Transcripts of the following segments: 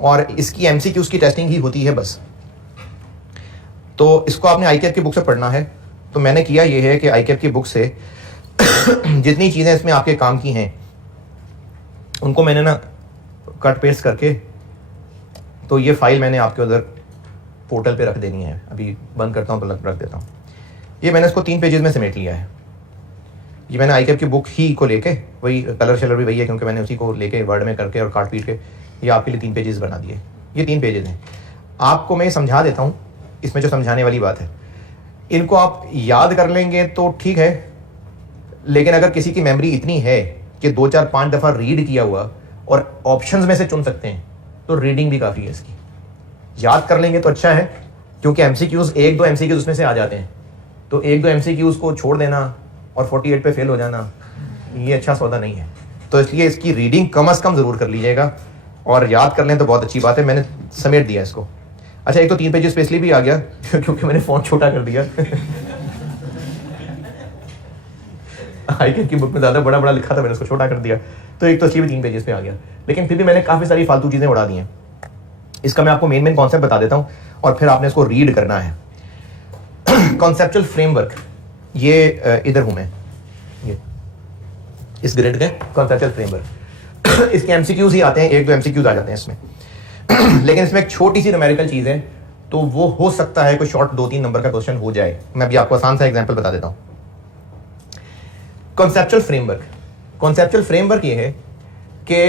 और इसकी एमसीक्यूज की टेस्टिंग ही होती है बस। तो इसको आपने आईकेप की बुक से पढ़ना है। तो मैंने किया ये है कि आईकेप की बुक से जितनी चीज़ें इसमें आपके काम की हैं उनको मैंने ना कट पेस्ट करके, तो ये फाइल मैंने आपके उधर पोर्टल पे रख देनी है। अभी बंद करता हूँ तो रख देता हूँ। ये मैंने इसको 3 पेजेस में समेट लिया है। ये मैंने आईकेप की बुक ही को लेके, वही कलर शलर भी वही है क्योंकि मैंने उसी को लेके वर्ड में करके और काट पीट के ये आपके लिए 3 पेजेस बना दिए। ये 3 पेजेस हैं। आपको मैं समझा देता हूँ इसमें जो समझाने वाली बात है। इनको आप याद कर लेंगे तो ठीक है, लेकिन अगर किसी की मेमोरी इतनी है कि 2 4 5 दफ़ा रीड किया हुआ और ऑप्शंस में से चुन सकते हैं तो रीडिंग भी काफ़ी है इसकी। याद कर लेंगे तो अच्छा है क्योंकि एमसीक्यूज 1-2 एमसीक्यूज उसमें से आ जाते हैं। तो 1-2 एमसीक्यूज को छोड़ देना और 48 पे फेल हो जाना ये अच्छा सौदा नहीं है। तो इसलिए इसकी रीडिंग कम से कम ज़रूर कर लीजिएगा और याद कर लें तो बहुत अच्छी बात है। मैंने समेट दिया इसको। अच्छा, एक तो 3 पेजेस पे इसलिए भी आ गया क्योंकि मैंने फ़ॉन्ट छोटा कर दिया आईकेप की बुक में ज़्यादा बड़ा बड़ा लिखा था, मैंने उसको छोटा कर दिया। तो एक तो इसलिए भी 3 पेजेस पे आ गया, लेकिन फिर भी मैंने काफ़ी सारी फालतू चीज़ें उड़ा दी हैं। इसका मैं आपको मेन कॉन्सेप्ट बता देता हूँ और फिर आपने इसको रीड करना है। कॉन्सेप्चुअल फ्रेमवर्क, ये इधर हूँ मैं, ये इस ग्रेड के कॉन्सेप्चुअल फ्रेमवर्क इसके एमसीक्यूज ही आते हैं, 1-2 एमसीक्यूज आ जाते हैं इसमें लेकिन इसमें एक छोटी सी न्यूमेरिकल चीज़ है, तो वो हो सकता है कोई शॉर्ट 2-3 नंबर का क्वेश्चन हो जाए। मैं भी आपको आसान सा एग्जाम्पल बता देता हूँ। कॉन्सेप्चुअल फ्रेमवर्क, कॉन्सेप्चुअल फ्रेमवर्क ये है कि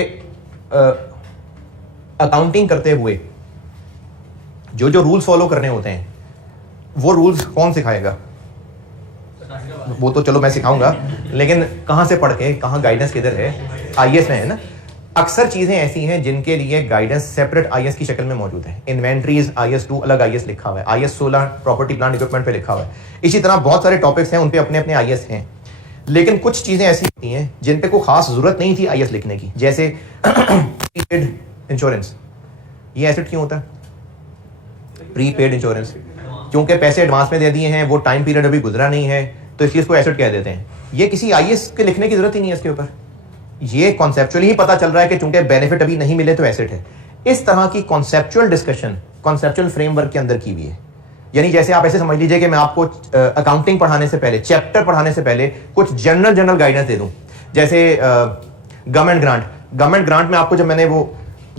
अकाउंटिंग करते हुए जो जो रूल्स फॉलो करने होते हैं वो रूल्स कौन सिखाएगा? वो तो चलो मैं सिखाऊंगा, लेकिन कहाँ से पढ़ के, कहाँ गाइडेंस किधर है? आईएएस में है ना। अक्सर चीजें ऐसी हैं जिनके लिए गाइडेंस सेपरेट आईएएस की शक्ल में मौजूद है। इन्वेंट्रीज आईएएस 2 अलग आईएएस लिखा हुआ है, आईएएस 16 प्रॉपर्टी प्लांट इक्विपमेंट पे लिखा हुआ है। इसी तरह बहुत सारे टॉपिक्स हैं, उन पे अपने अपने आईएएस हैं। लेकिन कुछ चीजें ऐसी होती हैं जिन पे कोई खास जरूरत नहीं थी आईएएस लिखने की, जैसे प्रीपेड इंश्योरेंस। ये एसेट क्यों होता है? प्रीपेड इंश्योरेंस, क्योंकि पैसे एडवांस में दे दिए हैं, वो टाइम पीरियड अभी गुजरा नहीं है, तो इसलिए इसको एसेट कह देते हैं। ये किसी आईएएस के लिखने की जरूरत ही नहीं है इसके ऊपर। ये कॉन्सेप्चुअली ही पता चल रहा है कि चूंकि बेनिफिट अभी नहीं मिले तो एसेट है। इस तरह की कॉन्सेप्चुअल डिस्कशन कॉन्सेप्चुअल फ्रेमवर्क के अंदर की हुई है। यानी जैसे आप ऐसे समझ लीजिए कि मैं आपको अकाउंटिंग पढ़ाने से पहले, चैप्टर पढ़ाने से पहले कुछ जनरल गाइडेंस दे दूं। जैसे गवर्नमेंट ग्रांट में आपको जब मैंने वो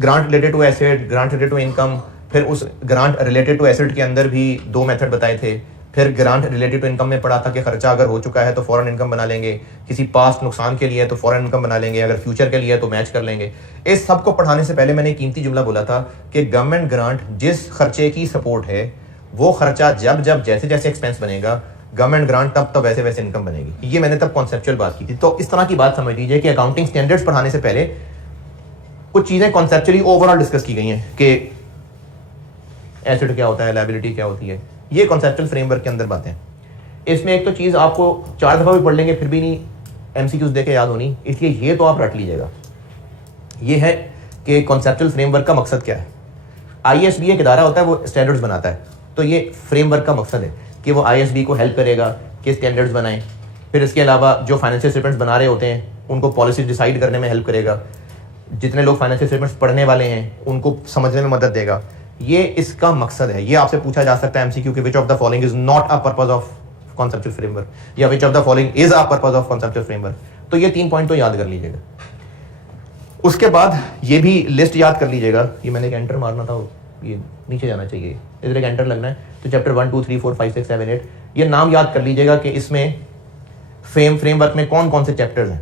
grant related to asset, grant related to income, फिर उस ग्रांट रिलेटेड टू एसेट के अंदर भी 2 मेथड बताए थे। फिर ग्रांट रिलेटेड टू इनकम में पढ़ा था कि खर्चा अगर हो चुका है तो फॉरेन इनकम बना लेंगे, किसी पास्ट नुकसान के लिए तो फॉरेन इनकम बना लेंगे, अगर फ्यूचर के लिए तो मैच कर लेंगे। इस सब को पढ़ाने से पहले मैंने एक कीमती जुमला बोला था कि गवर्नमेंट ग्रांट जिस खर्चे की सपोर्ट है वो खर्चा जब जैसे जैसे एक्सपेंस बनेगा, गवर्नमेंट ग्रांट तब वैसे वैसे इनकम बनेगी। ये मैंने तब कॉन्सेप्चुअल बात की थी। तो इस तरह की बात समझ लीजिए कि अकाउंटिंग स्टैंडर्ड्स पढ़ाने से पहले कुछ चीजें कॉन्सेप्चुअली ओवरऑल डिस्कस की गई हैं कि एसेट क्या होता है, लायबिलिटी क्या होती है। ये कॉन्सेप्चुअल फ्रेमवर्क के अंदर बातें। इसमें एक तो चीज़ आपको 4 दफ़ा भी पढ़ लेंगे फिर भी नहीं एमसीक्यूज दे के याद होनी, इसलिए ये तो आप रट लीजिएगा। ये है कि कॉन्सेप्चुअल फ्रेमवर्क का मकसद क्या है। आईएएसबी एक इदारा होता है, वो स्टैंडर्ड्स बनाता है। तो ये फ्रेमवर्क का मकसद है कि वो आईएएसबी को हेल्प करेगा कि स्टैंडर्ड्स बनाएं। फिर इसके अलावा जो फाइनेंशियल स्टेटमेंट्स बना रहे होते हैं उनको पॉलिसी डिसाइड करने में हेल्प करेगा। जितने लोग फाइनेंशियल स्टेटमेंट्स पढ़ने वाले हैं उनको समझने में मदद देगा। ये इसका मकसद है। ये आपसे पूछा जा सकता है एमसीक्यू कि which of the following is not a purpose of conceptual framework, या which of the following is a purpose of conceptual framework. तो ये 3 पॉइंट तो याद कर लीजिएगा। उसके बाद ये भी लिस्ट याद कर लीजिएगा। ये मैंने एक एंटर मारना था, ये नीचे जाना चाहिए, इधर एक एंटर लगना है। तो चैप्टर 1 2 3 4 5 6 7 8 ये नाम याद कर लीजिएगा कि इसमें फ्रेमवर्क में कौन कौन से चैप्टर्स हैं।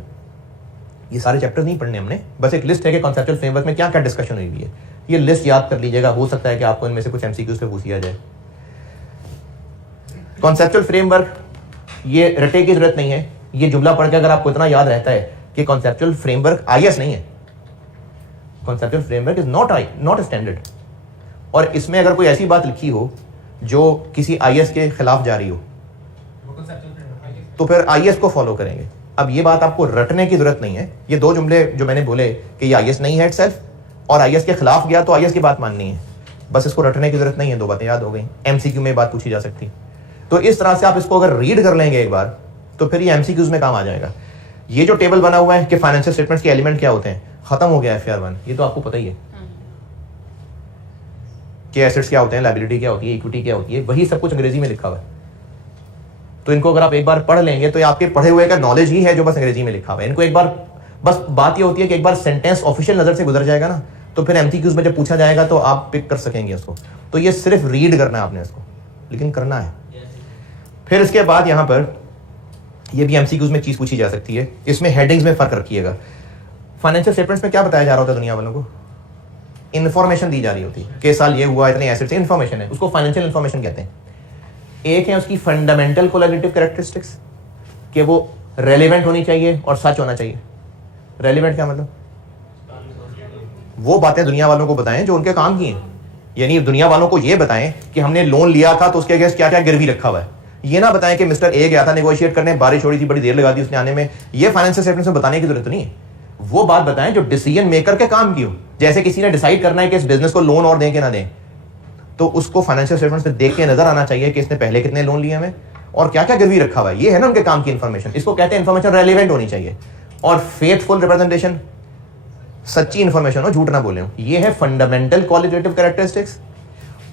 ये सारे चैप्टर्स नहीं पढ़ने हमने, बस एक लिस्ट है कि कॉन्सेप्चुअल फ्रेमवर्क में क्या क्या डिस्कशन हुई है। ये लिस्ट याद कर लीजिएगा। हो सकता है कि आपको इनमें से कुछ एमसीक्यूज पे पूछ लिया जाए। कॉन्सेप्चुअल फ्रेमवर्क ये रटे की जरूरत नहीं है। ये जुमला पढ़ के अगर आपको इतना याद रहता है कि कॉन्सेप्चुअल फ्रेमवर्क आईएएस नहीं है, conceptual framework is not a standard. और इसमें अगर कोई ऐसी बात लिखी हो जो किसी आईएएस के खिलाफ जा रही हो तो फिर आईएएस को फॉलो करेंगे। अब ये बात आपको रटने की जरूरत नहीं है। ये 2 जुमले जो मैंने बोले कि ये आईएएस नहीं है इटसेल्फ और आईएएस के खिलाफ गया तो आईएएस की बात माननी है, बस इसको रटने की जरूरत नहीं है। 2 बातें याद हो गई। एमसीक्यू में बात पूछी जा सकती है। तो इस तरह से आप इसको अगर रीड कर लेंगे एक बार तो फिर ये एमसीक्यूज में काम आ जाएगा। ये जो टेबल बना हुआ है कि फाइनेंशियल स्टेटमेंट्स के एलिमेंट क्या होते हैं, खत्म हो गया FR1, ये तो आपको पता ही है। कि एसेट्स क्या होते हैं, लायबिलिटी क्या होती है, इक्विटी क्या होती है, वही सब कुछ अंग्रेजी में लिखा हुआ है। तो इनको अगर आप एक बार पढ़ लेंगे तो ये आपके पढ़े हुए का नॉलेज ही है जो बस अंग्रेजी में लिखा हुआ है। इनको एक बार, बस बात ये होती है कि एक बार सेंटेंस ऑफिशियल नजर से गुजर जाएगा ना, तो फिर एमसीक्यूज में जब पूछा जाएगा तो आप पिक कर सकेंगे उसको। तो ये सिर्फ रीड करना है आपने इसको, लेकिन करना है। फिर इसके बाद यहां पर ये भी एमसीक्यूज में चीज पूछी जा सकती है, इसमें हेडिंग्स में फर्क रखिएगा। फाइनेंशियल स्टेटमेंट्स में क्या बताया जा रहा होता है दुनिया वालों को, इन्फॉर्मेशन दी जा रही होती है कि साल ये हुआ, इतने एसेट्स, इन्फॉर्मेशन है, उसको फाइनेंशियल इन्फॉर्मेशन कहते हैं। एक है उसकी फंडामेंटल कोलैटिव कैरेक्टरिस्टिक्स, कि वो रेलेवेंट होनी चाहिए और सच होना चाहिए। रेलेवेंट क्या मतलब, वो बातें दुनिया वालों को बताएं जो उनके काम की हैं। यानी दुनिया वालों को ये बताएं कि हमने लोन लिया था तो उसके अगेंस्ट क्या क्या गिरवी रखा हुआ है। ये ना बताएं कि मिस्टर ए गया था नेगोशिएट करने, बारिश हो रही थी, बड़ी देर लगा दी उसने आने में। ये फाइनेंशियल स्टेटमेंट्स में बताने की जरूरत नहीं है। वो बात बताएं जो डिसीजन मेकर के काम की हो। जैसे किसी ने डिसाइड करना है कि इस बिजनेस को लोन और दें कि ना दें, तो उसको फाइनेंशियल स्टेटमेंट्स में देख के नजर आना चाहिए कि इसने पहले कितने लोन लिए हमें और क्या क्या गिरवी रखा हुआ है। ये है ना उनके काम की इंफॉर्मेशन। इसको कहते हैं इंफॉर्मेशन रेलिवेंट होनी चाहिए। और फेथफुल रिप्रेजेंटेशन, सच्ची इंफॉर्मेशन हो, झूठ ना बोले हो। ये है फंडामेंटल क्वालिटेटिव कैरेक्टरिस्टिक्स।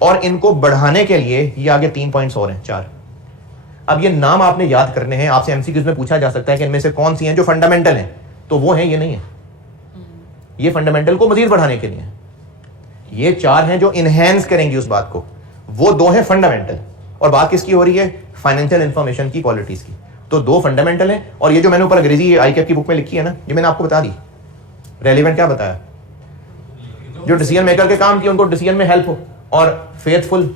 और इनको बढ़ाने के लिए ये आगे 3 पॉइंट्स और हैं, 4। अब ये नाम आपने याद करने हैं। आपसे एमसीक्यूज में पूछा जा सकता है कि इनमें से कौन सी हैं जो फंडामेंटल हैं, तो वो है, ये नहीं है। ये फंडामेंटल को मजीद बढ़ाने के लिए। ये 4 हैं जो इनहेंस करेंगी उस बात को, वो 2 हैं फंडामेंटल। और बात किसकी हो रही है, फाइनेंशियल इंफॉर्मेशन की, क्वालिटीज की। तो 2 फंडामेंटल हैं। और ये जो मैंने ऊपर अंग्रेजी आईकैप की बुक में लिखी है ना, ये मैंने आपको बता दी। रेलिवेंट क्या बताया, जो डिसीजन मेकर के काम की, उनको डिसीजन में हेल्प हो। और फेथफुल,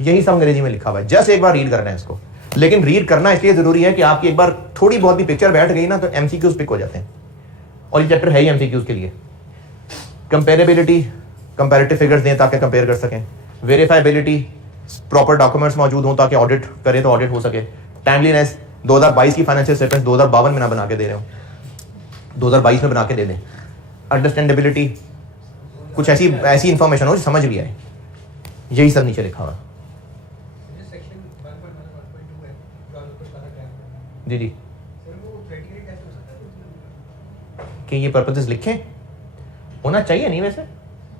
यही सब अंग्रेजी में लिखा हुआ है। जस्ट एक बार रीड करना है इसको। लेकिन रीड करना इसलिए जरूरी है कि आपकी एक बार थोड़ी बहुत भी पिक्चर बैठ गई ना, तो एमसीक्यूज पिक हो जाते हैं। और ये चैप्टर है ही एमसीक्यूज के लिए। कंपेरेबिलिटी, कंपैरेटिव फिगर्स दें ताकि कंपेयर कर सकें। वेरीफाइबिलिटी, प्रॉपर डॉक्यूमेंट्स मौजूद हों ताकि ऑडिट करें तो ऑडिट हो सके। टाइमलीनेस, 2022 की फाइनेंशियल स्टेटमेंट 2052 में ना बना के दे रहे हो, 2022 में बना के दे दें। अंडरस्टैंडेबिलिटी, कुछ ऐसी इंफॉर्मेशन हो जो समझ भी आए। यही सब नीचे लिखा हुआ। जी जी, कि ये पर्पसेस लिखें, होना चाहिए नहीं, वैसे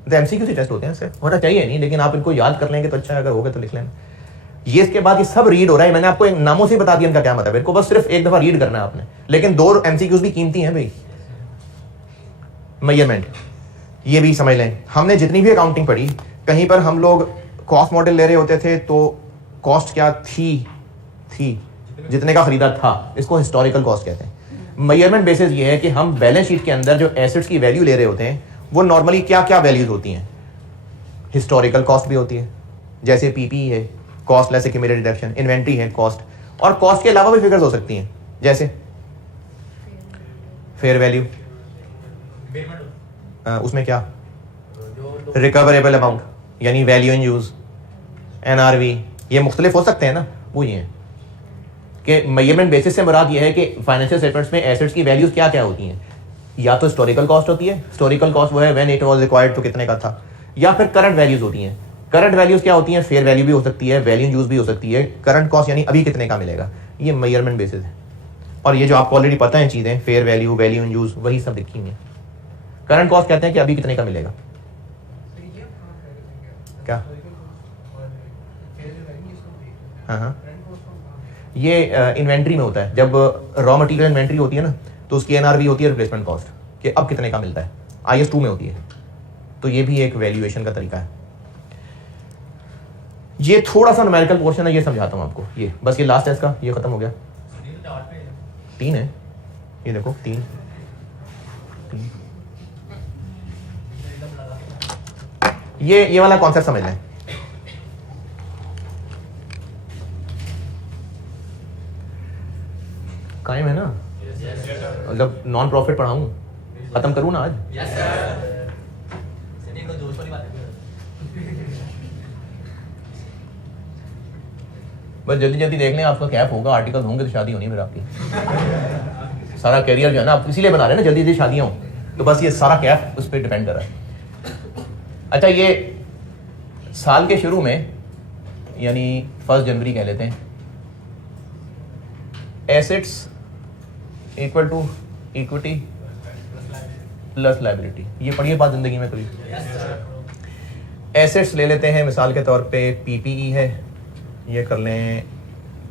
तो एमसीक्यू से टेस्ट होते हैं, इससे होना चाहिए नहीं, लेकिन आप इनको याद कर लेंगे तो अच्छा है, अगर हो गया तो लिख लेना। ये इसके बाद ये सब रीड हो रहा है। मैंने आपको नामों से बता दिया इनका क्या मतलब है, इनको बस सिर्फ एक दफा रीड करना है आपने। लेकिन 2 एमसीक्यूज भी कीमती हैं भाई। मेजरमेंट, ये भी समझ लें। हमने जितनी भी अकाउंटिंग पढ़ी, कहीं पर हम लोग कॉस्ट मॉडल ले रहे होते थे तो कॉस्ट क्या थी जितने का खरीदा था, इसको हिस्टोरिकल कॉस्ट कहते हैं। मेजरमेंट बेसिस ये है कि हम बैलेंस शीट के अंदर जो एसेट्स की वैल्यू ले रहे होते हैं, वो नॉर्मली क्या क्या वैल्यूज होती हैं। हिस्टोरिकल कॉस्ट भी होती है, जैसे पीपी है, cost less accumulated deduction, inventory है कॉस्ट। और कॉस्ट के अलावा भी फिगर्स हो सकती हैं, जैसे फेयर वैल्यू, उसमें क्या, रिकवरेबल अमाउंट यानी वैल्यू इन यूज, एनआरवी, ये मुख्तलिफ हो सकते हैं ना। वो ये है कि मेजरमेंट बेसिस से मुराद ये है कि फाइनेंशियल स्टेटमेंट्स में एसेट्स की वैल्यूज क्या क्या होती हैं। या तो हिस्टोरिकल कॉस्ट होती है, हिस्टोरिकल कॉस्ट वो है व्हेन इट वाज रिक्वायर्ड, तो कितने का था। या फिर करंट वैल्यूज होती हैं। करंट वैल्यूज क्या होती हैं, फेयर वैल्यू भी हो सकती है, वैल्यू इन यूज भी हो सकती है। करंट कॉस्ट यानी अभी कितने का मिलेगा, ये मेजरमेंट बेसिस है। और ये जो आपको ऑलरेडी पता है चीजें, fair value, value in use, वही सब लिखी हुई है। करंट कॉस्ट कहते हैं कि अभी कितने का मिलेगा। क्या, हाँ, ये इन्वेंट्री में होता है। जब रॉ मटेरियल इन्वेंट्री होती है ना, तो उसकी एनआरवी होती है रिप्लेसमेंट कॉस्ट, कि अब कितने का मिलता है। IS 2 में होती है। तो ये भी एक वैल्यूएशन का तरीका है। ये थोड़ा सा न्यूमेरिकल पोर्शन है, ये समझाता हूं आपको। ये बस, ये लास्ट है इसका, ये खत्म हो गया। 3 है, ये देखो 3। ये वाला कॉन्सेप्ट समझ लें। कायम है ना, मतलब नॉन प्रॉफिट पढ़ाऊं, खत्म करूं ना आज। बस जल्दी जल्दी देख लें, आपका कैप होगा, आर्टिकल होंगे तो शादी होनी है फिर आपकी। सारा कैरियर जो है ना, आप इसीलिए बना रहे हैं ना, जल्दी जल्दी शादियां हो, तो बस ये सारा कैप उस पर डिपेंड कर रहा है। अच्छा, ये साल के शुरू में यानी 1 जनवरी कह लेते हैं, assets equal to equity plus liability. ये पढ़िए बात जिंदगी में कभी। एसेट्स ले लेते हैं, मिसाल के तौर पे पीपीई है, ये कर लें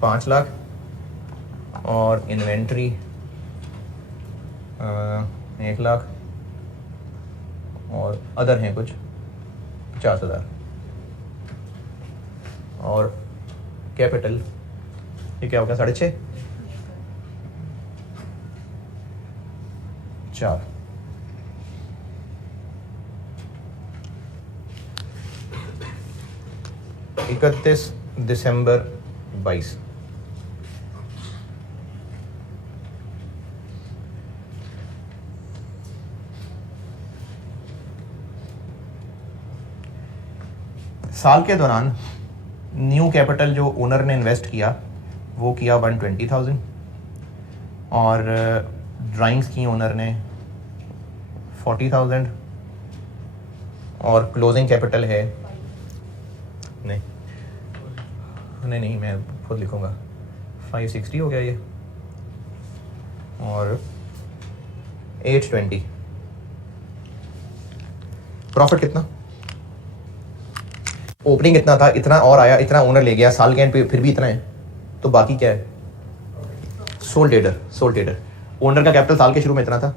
5 लाख, और इन्वेंट्री 1 लाख, और अदर हैं कुछ 50,000, और कैपिटल ये क्या होगा 6.5 4। इकतीस दिसंबर 22। साल के दौरान न्यू कैपिटल जो ओनर ने इन्वेस्ट किया वो किया 120,000, और ड्राइंग्स की ओनर ने 40,000, और क्लोजिंग कैपिटल है नहीं मैं खुद लिखूंगा 560 हो गया ये, और 820। प्रॉफिट कितना? ओपनिंग इतना था, इतना और आया, इतना ओनर ले गया, साल के एंड पे फिर भी इतना है, तो बाकी क्या है? Soul trader. ओनर का कैपिटल साल के शुरू में इतना था,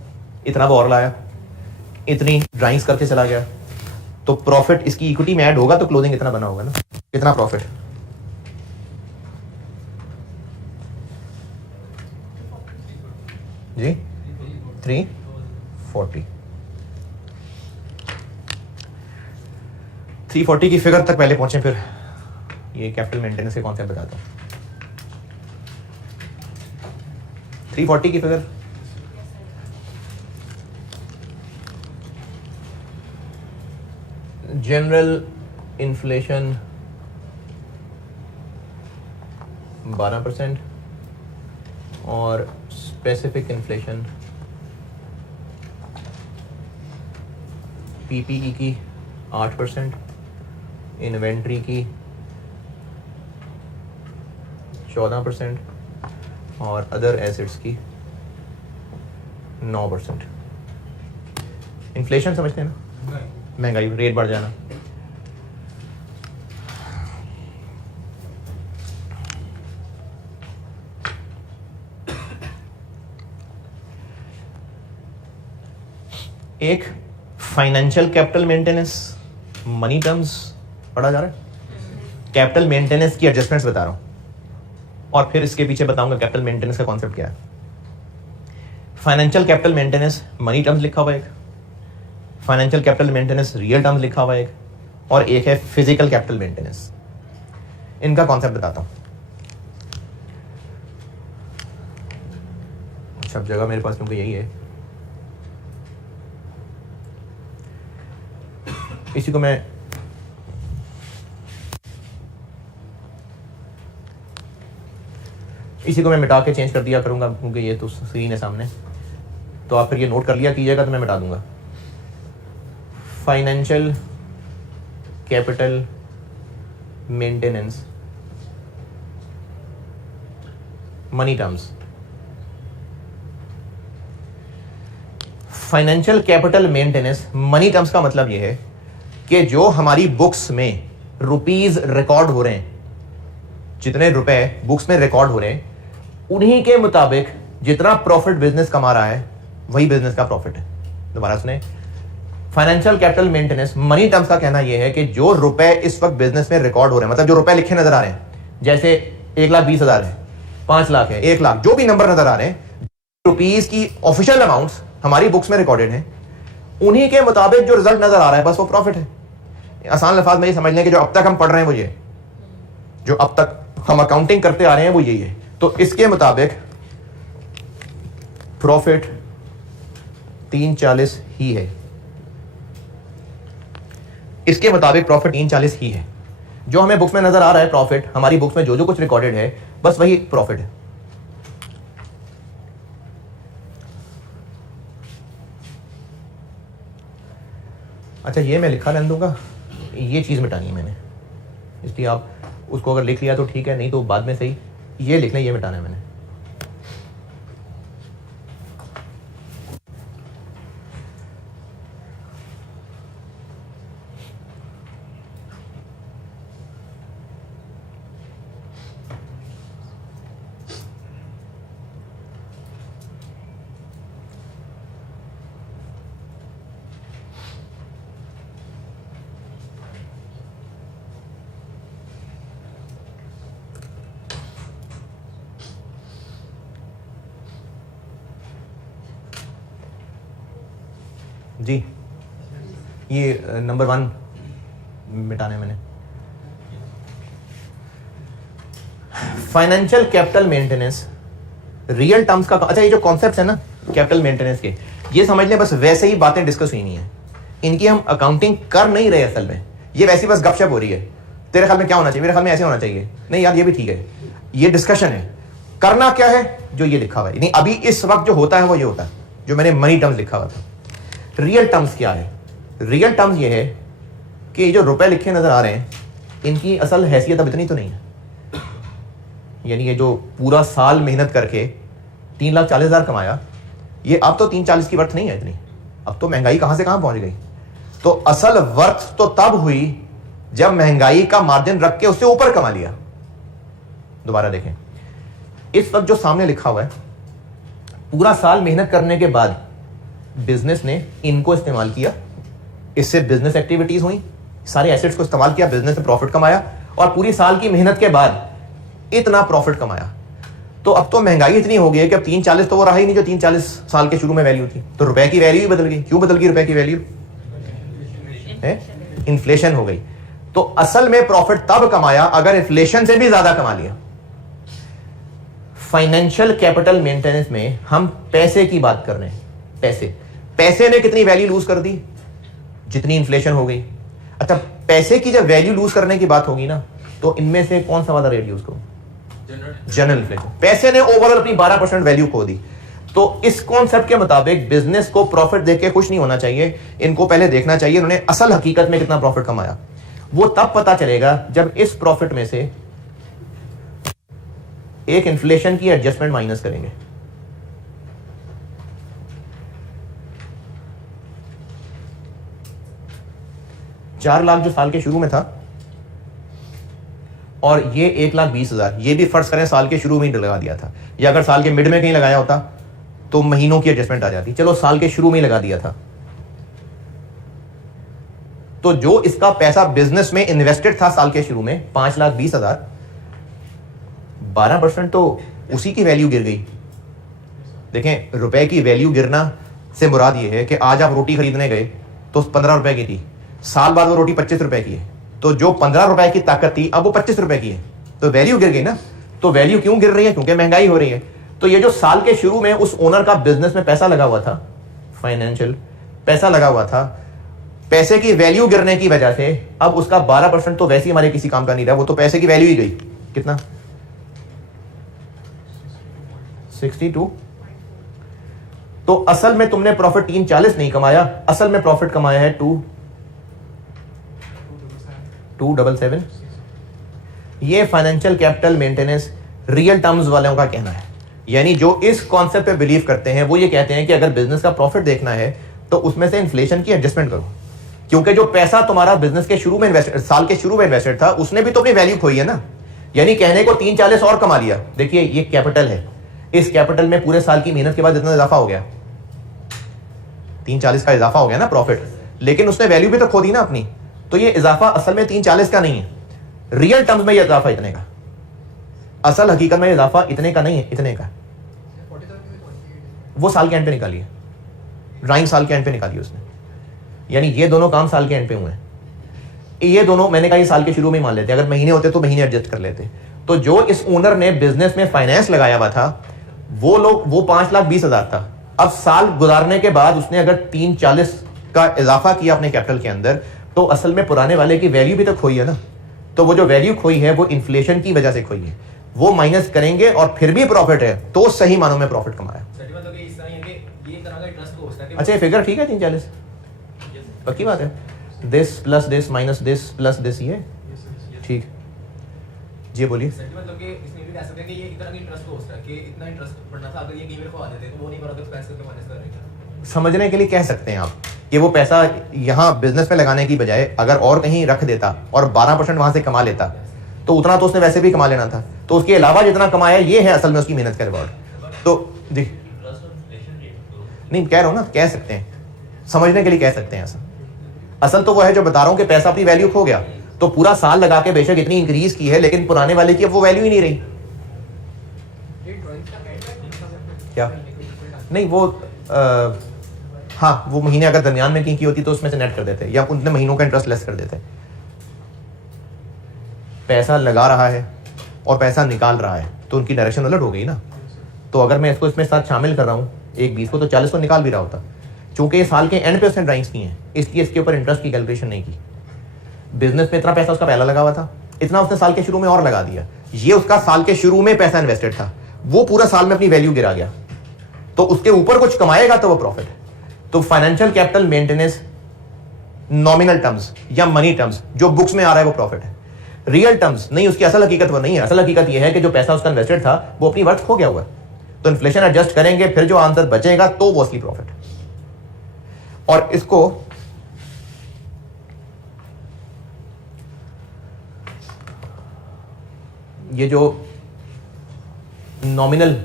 इतना वो और लाया, इतनी ड्राइंग्स करके चला गया, तो प्रॉफिट इसकी इक्विटी में ऐड होगा तो क्लोजिंग इतना बना होगा ना। कितना प्रॉफिट? जी 340। 340 की फिगर तक पहले पहुंचे, फिर ये कैपिटल मेंटेनेंस के कॉन्सेप्ट बताता हूं। 340 की फिगर जनरल इन्फ्लेशन 12% और स्पेसिफिक इन्फ्लेशन पीपीई की 8%, इन्वेंट्री की 14% और अदर एसेट्स की 9%। इन्फ्लेशन समझते हैं ना? महंगाई, रेट बढ़ जाना। एक financial capital maintenance money terms पढ़ा जा रहा है, कैपिटल मेंटेनेंस की एडजस्टमेंट्स बता रहा हूं, और फिर इसके पीछे बताऊंगा कैपिटल मेंटेनेंस का कॉन्सेप्ट क्या है। Financial capital maintenance money terms लिखा हुआ है एक, financial capital maintenance real terms लिखा हुआ है एक, और एक है फिजिकल कैपिटल मेंटेनेंस। इनका कॉन्सेप्ट बताता हूं। सब जगह मेरे पास क्योंकि यही है, इसी को मैं मिटा के चेंज कर दिया करूंगा क्योंकि ये तो स्क्रीन है सामने, तो आप फिर ये नोट कर लिया कीजिएगा तो मैं मिटा दूंगा। Financial capital maintenance money terms. Financial capital maintenance money terms का मतलब यह है कि जो हमारी बुक्स में रुपीज रिकॉर्ड हो रहे हैं, जितने रुपए बुक्स में रिकॉर्ड हो रहे हैं, उन्हीं के मुताबिक जितना प्रॉफिट बिजनेस कमा रहा है वही बिजनेस का प्रॉफिट है। दोबारा सुने, financial capital maintenance money terms का कहना यह है कि जो रुपए इस वक्त बिजनेस में रिकॉर्ड हो रहे हैं, मतलब जो रुपए लिखे नजर आ रहे हैं, जैसे 1,20,000 है, 5 लाख है, 1 लाख, जो भी नंबर नजर आ रहे हैं, रुपीज की ऑफिशियल अमाउंट्स हमारी बुक्स में रिकॉर्डेड हैं, उन्हीं के मुताबिक जो रिजल्ट नजर आ रहा है बस वो प्रॉफिट है। आसान लफ्ज में ये समझ लें कि जो अब तक हम पढ़ रहे हैं वो ये, जो अब तक हम अकाउंटिंग करते आ रहे हैं वो यही है। तो इसके मुताबिक प्रॉफिट 340 ही है, इसके मुताबिक प्रॉफिट 340 ही है। जो हमें बुक्स में नजर आ रहा है प्रॉफिट, हमारी बुक्स में जो जो कुछ रिकॉर्डेड है बस वही प्रॉफिट है। अच्छा, ये मैं लिखा रहने दूंगा, ये चीज़ मिटानी है मैंने, इसलिए आप उसको अगर लिख लिया तो ठीक है, नहीं तो बाद में सही, ये लिख लें, ये मिटाना है मैंने। ये नंबर 1 मिटाने मैंने। Financial capital maintenance real terms का, अच्छा ये जो कॉन्सेप्ट है ना कैपिटल मेंटेनेंस के, ये समझ लें बस वैसे ही बातें डिस्कस हुई नहीं है, इनकी हम अकाउंटिंग कर नहीं रहे असल में, ये वैसी बस गपशप हो रही है। तेरे ख्याल में क्या होना चाहिए, मेरे ख्याल में ऐसे होना चाहिए, नहीं यार ये भी ठीक है, ये डिस्कशन है। करना क्या है, जो ये लिखा हुआ है, नहीं अभी इस वक्त जो होता है वो ये होता है जो मैंने मनी टर्म्स लिखा हुआ था। रियल टर्म्स क्या है, रियल टर्म्स ये है कि ये जो रुपए लिखे नजर आ रहे हैं इनकी असल हैसियत अब इतनी तो नहीं है। यानी ये जो पूरा साल मेहनत करके 3,40,000 कमाया, ये अब तो 3,40 की वर्थ नहीं है इतनी, अब तो महंगाई कहां से कहां पहुंच गई। तो असल वर्थ तो तब हुई जब महंगाई का मार्जिन रख के उससे ऊपर कमा लिया। दोबारा देखें, इस वक्त जो सामने लिखा हुआ है, पूरा साल मेहनत करने के बाद बिजनेस ने इनको इस्तेमाल किया, इससे बिजनेस एक्टिविटीज हुई, सारे एसेट्स को इस्तेमाल किया, बिजनेस ने प्रॉफिट कमाया, और पूरी साल की मेहनत के बाद इतना प्रॉफिट कमाया। तो अब तो महंगाई इतनी हो गई है कि अब 3,40 तो वो रहा ही नहीं जो 3,40 साल के शुरू में वैल्यू थी। तो रुपए की वैल्यू ही बदल गई। क्यों बदल गई रुपए की वैल्यू? इन्फ्लेशन हो गई। तो असल में प्रॉफिट तब कमाया अगर इन्फ्लेशन से भी ज्यादा कमा लिया। फाइनेंशियल कैपिटल मेंटेनेंस में हम पैसे की बात कर रहे हैं। पैसे ने कितनी वैल्यू लूज कर दी? जितनी इन्फ्लेशन हो गई। अच्छा, पैसे की जब वैल्यू लूज करने की बात होगी ना, तो इनमें से कौन सा वाला रेट यूज करूं? General inflation. पैसे ने ओवरऑल अपनी 12% वैल्यू खो दी। तो इस कॉन्सेप्ट के मुताबिक बिजनेस को प्रॉफिट देख के खुश नहीं होना चाहिए, इनको पहले देखना चाहिए इन्होंने असल हकीकत में कितना प्रॉफिट कमाया। वो तब पता चलेगा जब इस प्रॉफिट में से एक इन्फ्लेशन की एडजस्टमेंट माइनस करेंगे। ₹4,00,000 जो साल के शुरू में था, और ये 1,20,000, ये भी फर्ज करें साल के शुरू में ही लगा दिया था, या अगर साल के मिड में कहीं लगाया होता तो महीनों की एडजस्टमेंट आ जाती। चलो साल के शुरू में ही लगा दिया था, तो जो इसका पैसा बिजनेस में इन्वेस्टेड था साल के शुरू में 5,20,000, 12% तो उसी की वैल्यू गिर गई। देखें, रुपए की वैल्यू गिरना से मुराद ये है कि आज आप रोटी खरीदने गए तो 15 रुपए की थी, साल बाद वो रोटी 25 रुपए की है, तो जो 15 रुपए की ताकत थी अब वो 25 रुपए की है, तो वैल्यू गिर गई ना। तो वैल्यू क्यों गिर रही है? क्योंकि महंगाई हो रही है। तो ये जो साल के शुरू में उस ओनर का बिजनेस में पैसा लगा हुआ था, फाइनेंशियल पैसा लगा हुआ था, पैसे की वैल्यू गिरने की वजह से अब उसका 12% तो वैसे ही हमारे किसी काम का नहीं रहा, वो तो पैसे की वैल्यू ही गई। कितना? 62। तो असल में तुमने प्रॉफिट 3,40 नहीं कमाया, असल में प्रॉफिट कमाया है 277। ये financial capital maintenance real terms वालों का कहना है। यानी जो इस कॉन्सेप्ट पे बिलीव करते हैं वो ये कहते हैं कि अगर बिजनेस का प्रॉफिट देखना है तो उसमें से इन्फ्लेशन की एडजस्टमेंट करो, क्योंकि जो पैसा तुम्हारा बिजनेस के शुरू में इन्वेस्टेड, साल के शुरू में इन्वेस्टेड था, उसने भी तो अपनी वैल्यू खोई है ना। यानी कहने को 3,40 और कमा लिया। देखिए ये कैपिटल है, इस कैपिटल में पूरे साल की मेहनत के बाद इतना इजाफा हो गया, 3,40 का इजाफा हो गया ना प्रॉफिट, लेकिन उसने वैल्यू भी तो खो दी ना अपनी। तो ये इजाफा असल में 3,40 का नहीं है, रियल टर्म्स में ये इजाफा इतने का, असल हकीकत में इजाफा इतने का नहीं है, इतने का। वो साल के एंड पे निकाली है, ड्राइंग साल के एंड पे निकाली उसने। यानी ये दोनों काम साल के एंड पे हुए हैं। ये दोनों मैंने कहा ये साल के शुरू में मान लेते, अगर महीने होते तो महीने एडजस्ट कर लेते। तो जो इस ओनर ने बिजनेस में फाइनेंस लगाया हुआ था वो 5,20,000 था। अब साल गुजारने के बाद उसने अगर 3,40 का इजाफा किया अपने कैपिटल के अंदर, तो असल में पुराने वाले की वैल्यू भी तो खोई है ना। तो वो जो वैल्यू खोई है वो इन्फ्लेशन की वजह से खोई है, वो माइनस करेंगे और फिर भी प्रॉफिट है, तो सही मानों में प्रॉफिट कमाया। अच्छा, ये फिगर ठीक है 3,40? पक्की बात है? This plus this minus this plus this, ये ठीक। जी बोलिए। मतलब कि इसमें भी कह सकते हैं कि ये इतना इंटरेस्ट कॉस्ट है कि इतना इंटरेस्ट पड़ना था, अगर ये गेम रखवा देते तो वो नहीं भरा तो पैसे करके माइनस करेंगे। समझने के लिए कह सकते हैं आप कि वो पैसा यहाँ बिजनेस में लगाने की बजाय अगर और कहीं रख देता और 12% वहां से कमा लेता तो उतना तो उसने वैसे भी कमा लेना था, तो उसके अलावा जितना कमाया ये है असल में उसकी मेहनत का रिवॉर्ड। तो जी नहीं कह रहा हूं ना, कह सकते हैं, समझने के लिए कह सकते हैं। असल तो वो है जो बता रहा हूं कि पैसा अपनी वैल्यू खो गया, तो पूरा साल लगा के बेशक इतनी इंक्रीज की है लेकिन पुराने वाले की अब वो वैल्यू ही नहीं रही। क्या नहीं वो हाँ, वो महीने अगर दरमियान में की होती तो उसमें से नेट कर देते या उतने महीनों का इंटरेस्ट लेस कर देते। पैसा लगा रहा है और पैसा निकाल रहा है तो उनकी डायरेक्शन अलर्ट हो गई ना। तो अगर मैं इसको इसमें साथ शामिल कर रहा हूँ एक 20 को तो 40 को निकाल भी रहा होता। चूंकि ये साल के एंड पे उसने ड्राइंग्स की हैं इसलिए इसके ऊपर इंटरेस्ट की कैलकुलेशन नहीं की। बिजनेस में इतना पैसा उसका पहला लगा हुआ था, इतना उसने साल के शुरू में और लगा दिया। ये उसका साल के शुरू में पैसा इन्वेस्टेड था, वो पूरा साल में अपनी वैल्यू गिरा गया, तो उसके ऊपर कुछ कमाएगा तो वो प्रॉफिट है। तो financial capital maintenance nominal terms या मनी टर्म्स जो बुक्स में आ रहा है वो प्रॉफिट है। रियल टर्म्स नहीं, उसकी असल हकीकत वो नहीं है। असल हकीकत ये है कि जो पैसा उसका इन्वेस्टेड था वो अपनी वर्थ खो गया हुआ है। तो इन्फ्लेशन एडजस्ट करेंगे फिर जो आंसर बचेगा तो वो असली प्रॉफिट है। और इसको ये जो नॉमिनल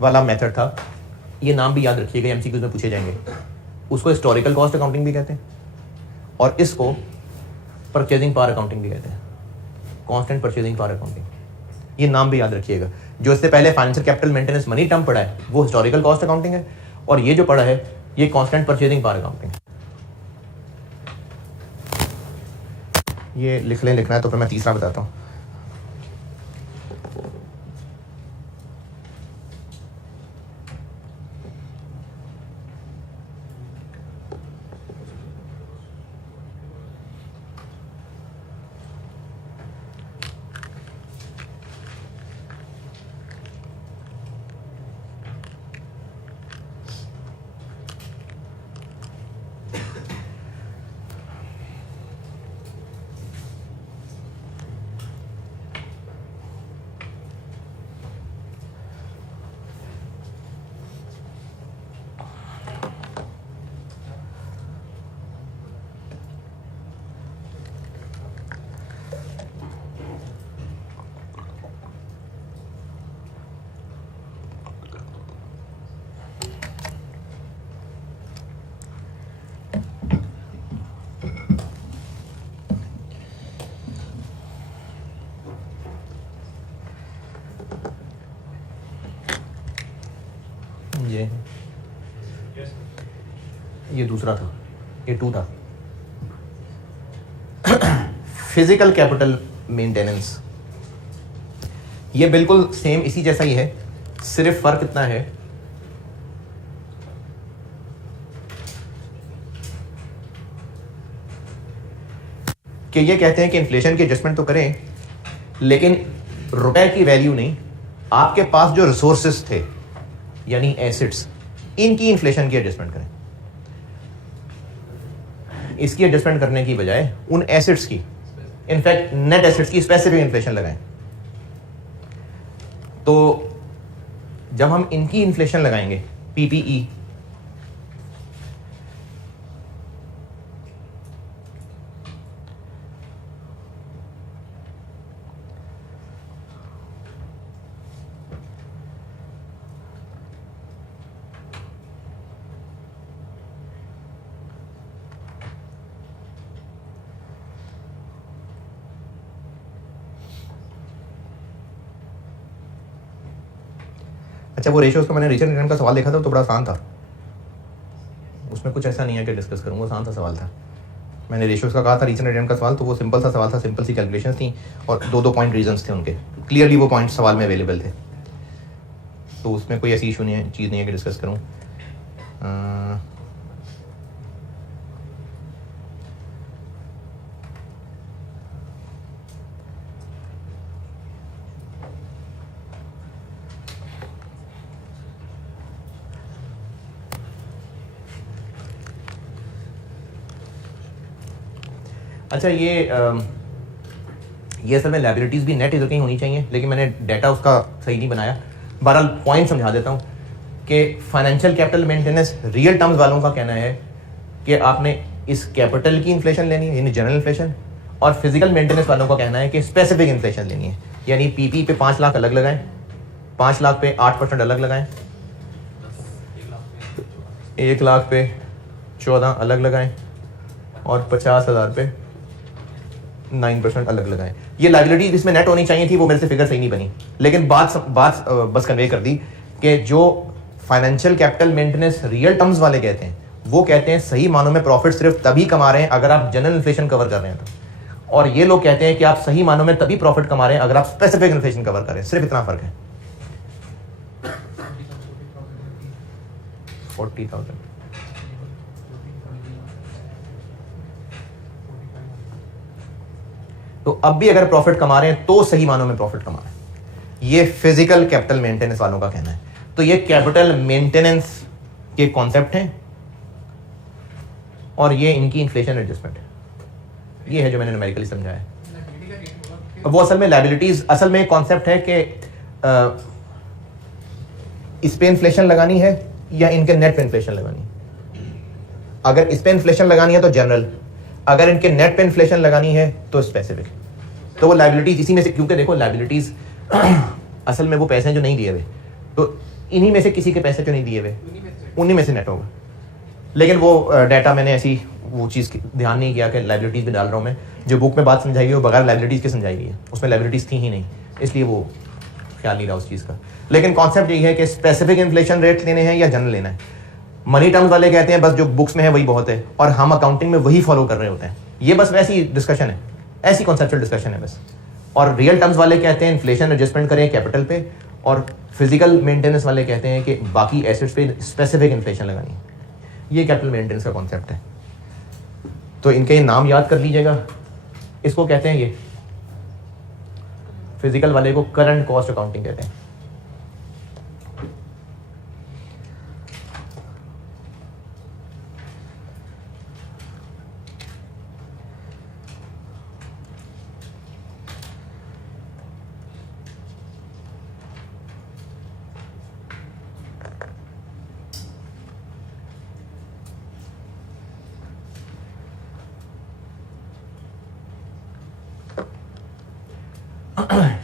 वाला मेथड था ये नाम भी याद रखिएगा, एमसीक्यूज में पूछे जाएंगे। उसको हिस्टोरिकल कॉस्ट अकाउंटिंग भी कहते हैं और इसको परचेजिंग पावर अकाउंटिंग भी कहते हैं, कांस्टेंट परचेजिंग पावर अकाउंटिंग। ये नाम भी याद रखिएगा। जो इससे पहले financial capital maintenance money term पढ़ा है वो हिस्टोरिकल कॉस्ट अकाउंटिंग है और ये जो पढ़ा है ये कांस्टेंट परचेजिंग पावर अकाउंटिंग है। ये लिखना है तो फिर मैं तीसरा बताता हूँ। ये दूसरा था, ये 2 था। फिजिकल कैपिटल मेंटेनेंस ये बिल्कुल सेम इसी जैसा ही है, सिर्फ फर्क इतना है कि ये कहते हैं कि इन्फ्लेशन की एडजस्टमेंट तो करें लेकिन रुपए की वैल्यू नहीं, आपके पास जो रिसोर्सेस थे यानी एसेट्स इनकी इन्फ्लेशन की एडजस्टमेंट करें। इसकी एडजस्टमेंट करने की बजाय उन एसेट्स की, इनफैक्ट नेट एसेट्स की स्पेसिफिक इन्फ्लेशन लगाएं। तो जब हम इनकी इन्फ्लेशन लगाएंगे पीपीई अच्छा, वो रेशियोज का मैंने रीजन रिटर्न का सवाल देखा था तो बड़ा आसान था, उसमें कुछ ऐसा नहीं है कि डिस्कस करूँगा, आसान सा सवाल था। मैंने रेशियोज का कहा था रीजन रिटर्न का सवाल, तो वो सिंपल सा सवाल था, सिंपल सी कैलकुलेशन थी और 2-2 पॉइंट रीजंस थे उनके, क्लियरली वो पॉइंट सवाल में अवेलेबल थे, तो उसमें कोई ऐसी इशू नहीं है, चीज़ नहीं है कि डिस्कस करूँ। अच्छा, ये असल में लायबिलिटीज़ भी नेट इधर कहीं होनी चाहिए, लेकिन मैंने डाटा उसका सही नहीं बनाया। बहरहाल पॉइंट समझा देता हूँ कि financial capital maintenance real terms वालों का कहना है कि आपने इस कैपिटल की इन्फ्लेशन लेनी है यानी जनरल इन्फ्लेशन, और फिजिकल मेंटेनेंस वालों का कहना है कि स्पेसिफिक इन्फ्लेशन लेनी है, यानी पीपी पे 5 लाख अलग लगाएं, 5 लाख पे 8% अलग लगाएं, 1 लाख पे 14 अलग लगाएं और 50,000 पे 9% अलग लगाएं। ये लायबिलिटी इसमें नेट होनी चाहिए थी, वो मेरे से फिगर सही नहीं बनी, लेकिन बात बस कन्वे कर दी कि जो financial capital maintenance real terms वाले कहते हैं वो कहते हैं सही मानों में प्रॉफिट सिर्फ तभी कमा रहे हैं अगर आप जनरल इन्फ्लेशन कवर कर रहे हैं तो। और ये लोग कहते हैं कि आप सही मानों में तभी प्रॉफिट कमा रहे हैं अगर आप स्पेसिफिक इन्फ्लेशन कवर कर रहे हैं। सिर्फ इतना फर्क है। 40,000 तो अब भी अगर प्रॉफिट कमा रहे हैं तो सही मानों में प्रॉफिट कमा रहे हैं। ये फिजिकल कैपिटल मेंटेनेंस वालों का कहना है। तो ये कैपिटल मेंटेनेंस के कॉन्सेप्ट हैं और ये इनकी इन्फ्लेशन एडजस्टमेंट है। ये है जो मैंने न्यूमेरिकली समझाया। अब वो असल में लायबिलिटीज, असल में कॉन्सेप्ट है कि इस पे इन्फ्लेशन लगानी है या इनके नेट पे इन्फ्लेशन लगानी है। अगर इस पे इन्फ्लेशन लगानी है तो जनरल, अगर इनके नेट पे इन्फ्लेशन लगानी है तो स्पेसिफिक। तो वो लायबिलिटीज इसी में से, क्योंकि देखो लायबिलिटीज असल में वो पैसे हैं जो नहीं दिए हुए, तो इन्हीं में से किसी के पैसे जो नहीं दिए हुए उन्हीं में से नेट होगा। लेकिन वो डाटा मैंने ऐसी वो चीज़ ध्यान नहीं किया कि लायबिलिटीज भी डाल रहा हूँ मैं। जो बुक में बात समझाई गई वो बगैर लायबिलिटीज के समझाई गई है, उसमें लायबिलिटीज थी ही नहीं, इसलिए वो ख्याल नहीं रहा उस चीज़ का। लेकिन कॉन्सेप्ट यही है कि स्पेसिफिक इन्फ्लेशन रेट लेने हैं या जनरल लेना है। मनी टर्म्स वाले कहते हैं बस जो बुक्स में है वही बहुत है, और हम अकाउंटिंग में वही फॉलो कर रहे होते हैं। ये बस वैसी डिस्कशन है, ऐसी कॉन्सेप्चुअल डिस्कशन है बस। और रियल टर्म्स वाले कहते हैं इन्फ्लेशन एडजस्टमेंट करें कैपिटल पे, और फिजिकल मेंटेनेंस वाले कहते हैं कि बाकी एसेट्स पे स्पेसिफिक इन्फ्लेशन लगानी है। ये कैपिटल मेंटेनेंस का कॉन्सेप्ट है। तो इनके ये नाम याद कर लीजिएगा। इसको कहते हैं, ये फिजिकल वाले को करंट कॉस्ट अकाउंटिंग कहते हैं।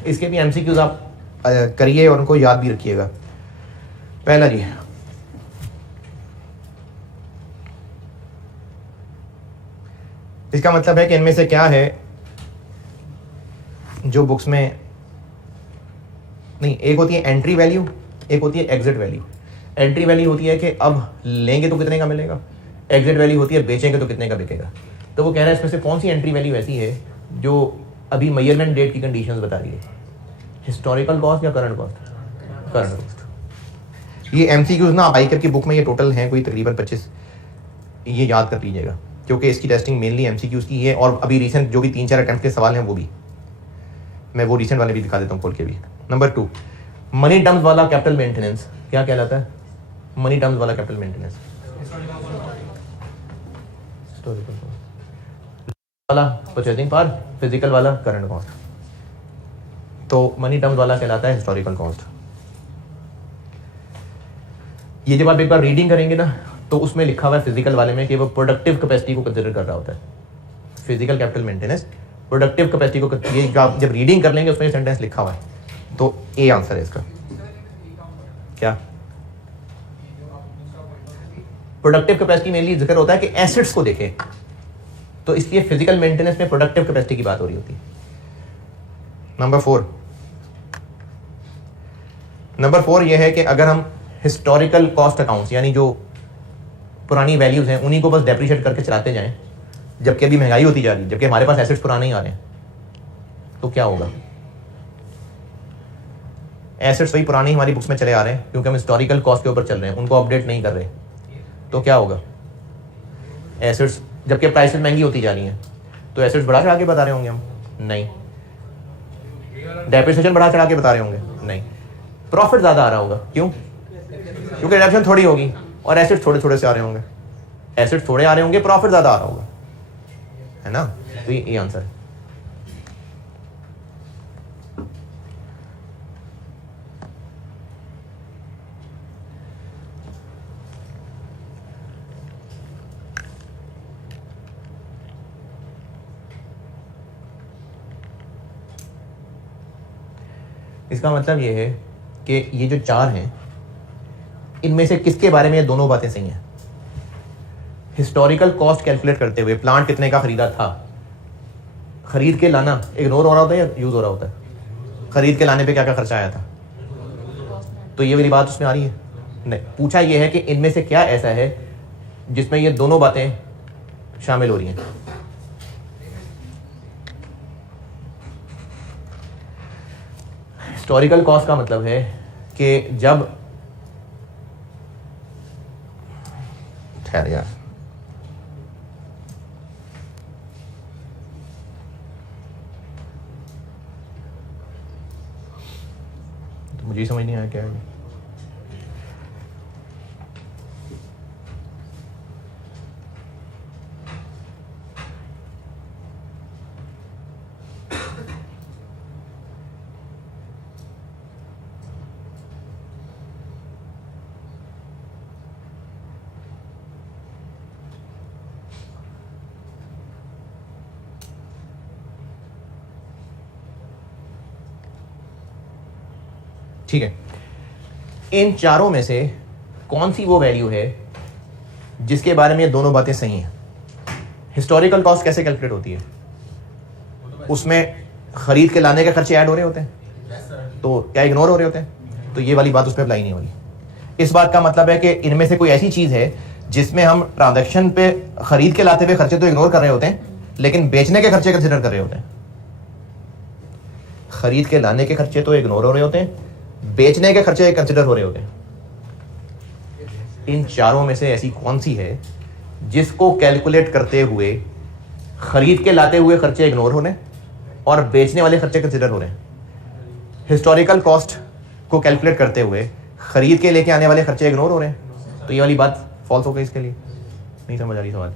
इसके भी एमसीक्यूज आप करिए और उनको याद भी रखिएगा। पहला जी, इसका मतलब है कि इनमें से क्या है जो बुक्स में नहीं, एक होती है एंट्री वैल्यू, एक होती है एग्जिट वैल्यू। एंट्री वैल्यू होती है कि अब लेंगे तो कितने का मिलेगा, एग्जिट वैल्यू होती है बेचेंगे तो कितने का बिकेगा। तो वो कह रहा है इसमें से कौन सी एंट्री वैल्यू ऐसी है जो अभी मेजरमेंट डेट की कंडीशंस बता रही है, हिस्टोरिकल कॉस्ट या करंट कॉस्ट? Current cost. ये एमसीक्यूज ना आप आईकेप की बुक में ये टोटल हैं कोई तकरीबन 25, ये याद कर लीजिएगा, क्योंकि इसकी टेस्टिंग मेनली एमसीक्यूज की है। और अभी रिसेंट जो भी 3-4 अटेम्प्ट के सवाल हैं वो भी मैं वो रिसेंट वाले भी दिखा देता हूँ खोल के भी। नंबर 2, मनी टर्म्स वाला कैपिटल मेंटेनेंस क्या कहलाता है? मनी टर्म्स वाला कैपिटल मेंटेनेंस वाला परचेजिंग पावर, फिजिकल वाला करंट कॉस्ट। तो मनी टर्म्स वाला कहलाता है हिस्टोरिकल कॉस्ट। ये जब आप एक बार रीडिंग करेंगे ना तो उसमें लिखा हुआ है फिजिकल वाले में कि वो प्रोडक्टिव कैपेसिटी को कंसिडर कर रहा होता है। Physical capital maintenance productive capacity को, ये जब रीडिंग कर लेंगे उसमें सेंटेंस लिखा हुआ है। तो ए आंसर है इसका। क्या प्रोडक्टिव कैपेसिटी मेनली जिक्र होता है कि एसेट्स को देखें, तो इसलिए फिजिकल मेंटेनेंस में प्रोडक्टिव कैपेसिटी की बात हो रही होती है। नंबर 4 यह है कि अगर हम हिस्टोरिकल कॉस्ट अकाउंट्स यानी जो पुरानी वैल्यूज हैं उन्हीं को बस डेप्रिशिएट करके चलाते जाएं, जबकि अभी महंगाई होती जा रही है, जबकि हमारे पास एसेट्स पुराने ही आ रहे हैं, तो क्या होगा? एसेट्स वही पुराने ही हमारी बुक्स में चले आ रहे हैं क्योंकि हम हिस्टोरिकल कॉस्ट के ऊपर चल रहे हैं, उनको अपडेट नहीं कर रहे, तो क्या होगा? एसेट्स, जबकि प्राइसेस महंगी होती जा रही हैं, तो एसेट्स बढ़ा चढ़ा के बता रहे होंगे हम? नहीं। डेप्रिसिएशन बढ़ा चढ़ा के बता रहे होंगे? नहीं। प्रॉफिट ज्यादा आ रहा होगा, क्यों? क्योंकि रिडक्शन थोड़ी होगी और एसेट्स थोड़े थोड़े से आ रहे होंगे। एसेट्स थोड़े आ रहे होंगे, प्रॉफिट ज्यादा आ रहा होगा, है ना? तो ये आंसर है। इसका मतलब ये है कि ये जो 4 हैं इनमें से किसके बारे में ये दोनों बातें सही हैं? हिस्टोरिकल कॉस्ट कैलकुलेट करते हुए प्लांट कितने का खरीदा था, खरीद के लाना इग्नोर हो रहा होता है या यूज हो रहा होता है? खरीद के लाने पे क्या क्या खर्चा आया था? तो ये वाली बात उसमें आ रही है? नहीं। पूछा ये है कि इनमें से क्या ऐसा है जिसमें ये दोनों बातें शामिल हो रही हैं। हिस्टोरिकल कॉस्ट का मतलब है कि जब ठहर यार तो मुझे समझ नहीं आया क्या है। ठीक है, इन चारों में से कौन सी वो वैल्यू है जिसके बारे में ये दोनों बातें सही हैं? हिस्टोरिकल कॉस्ट कैसे कैलकुलेट होती है? उसमें खरीद के लाने के खर्चे ऐड हो रहे होते हैं, तो क्या इग्नोर हो रहे होते हैं? तो ये वाली बात उस पर अप्लाई नहीं हो रही। इस बात का मतलब है कि इनमें से कोई ऐसी चीज है जिसमें हम ट्रांजैक्शन पे खरीद के लाते हुए खर्चे तो इग्नोर कर रहे होते हैं, लेकिन बेचने के खर्चे कंसिडर कर रहे होते हैं। खरीद के लाने के खर्चे तो इग्नोर हो रहे होते हैं, बेचने के खर्चे कंसिडर हो रहे होते हैं। इन चारों में से ऐसी कौन सी है जिसको कैलकुलेट करते हुए खरीद के लाते हुए खर्चे इग्नोर हो रहे हैं और बेचने वाले खर्चे कंसिडर हो रहे हैं? हिस्टोरिकल कॉस्ट को कैलकुलेट करते हुए खरीद के लेके आने वाले खर्चे इग्नोर हो रहे हैं, तो ये वाली बात फॉल्स हो गई। इसके लिए नहीं समझ आ रही सवाल।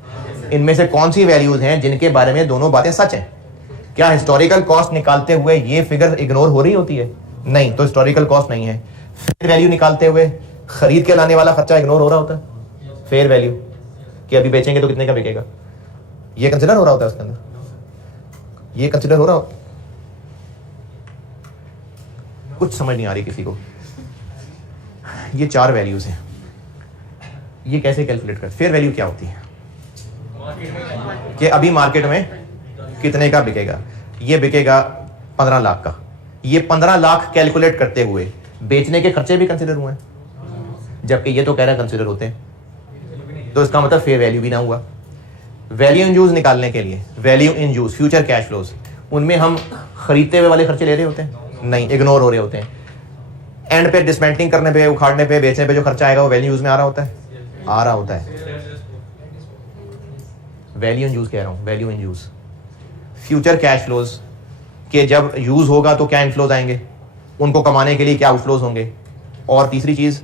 इनमें से कौन सी वैल्यूज हैं जिनके बारे में दोनों बातें सच हैं? क्या हिस्टोरिकल कॉस्ट निकालते हुए ये फिगर इग्नोर हो रही होती है? नहीं, तो हिस्टोरिकल कॉस्ट नहीं है। फेयर वैल्यू निकालते हुए खरीद के लाने वाला खर्चा इग्नोर हो रहा होता है। फेयर वैल्यू कि अभी बेचेंगे तो कितने का बिकेगा, ये कंसिडर हो रहा होता है उसके अंदर, ये कंसिडर हो रहा हो। कुछ समझ नहीं आ रही किसी को। ये चार वैल्यूज हैं, ये कैसे कैलकुलेट कर? फेयर वैल्यू क्या होती है कि अभी मार्केट में कितने का बिकेगा? ये बिकेगा 15 लाख का। ये 15 लाख कैलकुलेट करते हुए बेचने के खर्चे भी कंसिडर हुए हैं, जबकि ये तो कह रहा है कंसिडर होते हैं, तो इसका मतलब फेयर वैल्यू भी ना हुआ। वैल्यू इन यूज निकालने के लिए value in use future cash flows, उनमें हम खरीदते हुए वाले खर्चे ले रहे होते हैं? नहीं, इग्नोर हो रहे होते हैं। एंड पे डिसमेंटलिंग करने पे, उखाड़ने पे, बेचने पे जो खर्चा आएगा वो वैल्यू यूज में आ रहा होता है, आ रहा होता है। वैल्यू इन यूज कह रहा हूं, value in use. Future cash flows के जब यूज होगा तो क्या इनफ्लोज आएंगे, उनको कमाने के लिए क्या आउटफ्लोज होंगे। और तीसरी चीज